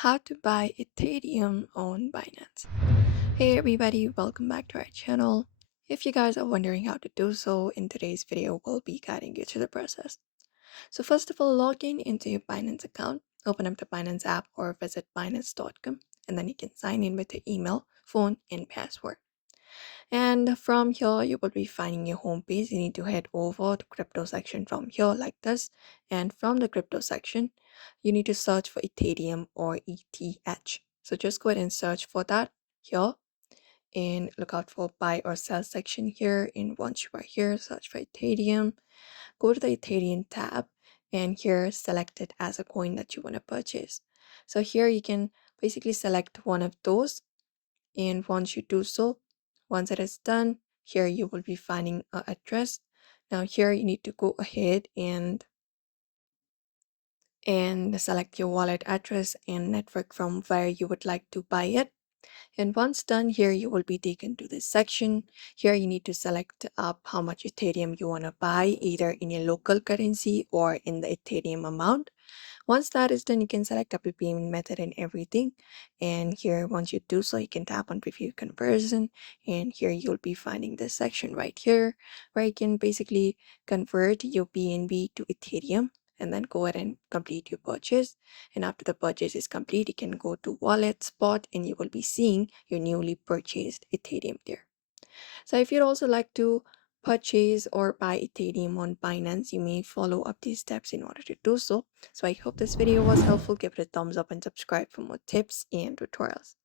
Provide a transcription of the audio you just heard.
how to buy Ethereum on Binance. Hey everybody, welcome back to our channel. If you guys are wondering how to do so, in today's video we'll be guiding you through the process. So first of all, log in into your Binance account, open up the Binance app or visit binance.com, and then you can sign in with your email, phone, and password. And from here, you will be finding your home page. You need to head over to crypto section from here like this. And from the crypto section, you need to search for Ethereum or ETH. So just go ahead and search for that here and look out for buy or sell section here. And once you are here, search for Ethereum, go to the Ethereum tab and here select it as a coin that you want to purchase. So here you can basically select one of those, and once you do so, once it is done, here you will be finding an address. Now here you need to go ahead and select your wallet address and network from where you would like to buy it. And once done, here you will be taken to this section. Here you need to select up how much Ethereum you want to buy, either in your local currency or in the Ethereum amount. Once that is done, you can select up your payment method and everything. And here, once you do so, you can tap on review conversion. And here you'll be finding this section right here where you can basically convert your BNB to Ethereum and then go ahead and complete your purchase. And after the purchase is complete, you can go to wallet spot and you will be seeing your newly purchased Ethereum there. So if you'd also like to purchase or buy Ethereum on Binance, you may follow up these steps in order to do so. So I hope this video was helpful. Give it a thumbs up and subscribe for more tips and tutorials.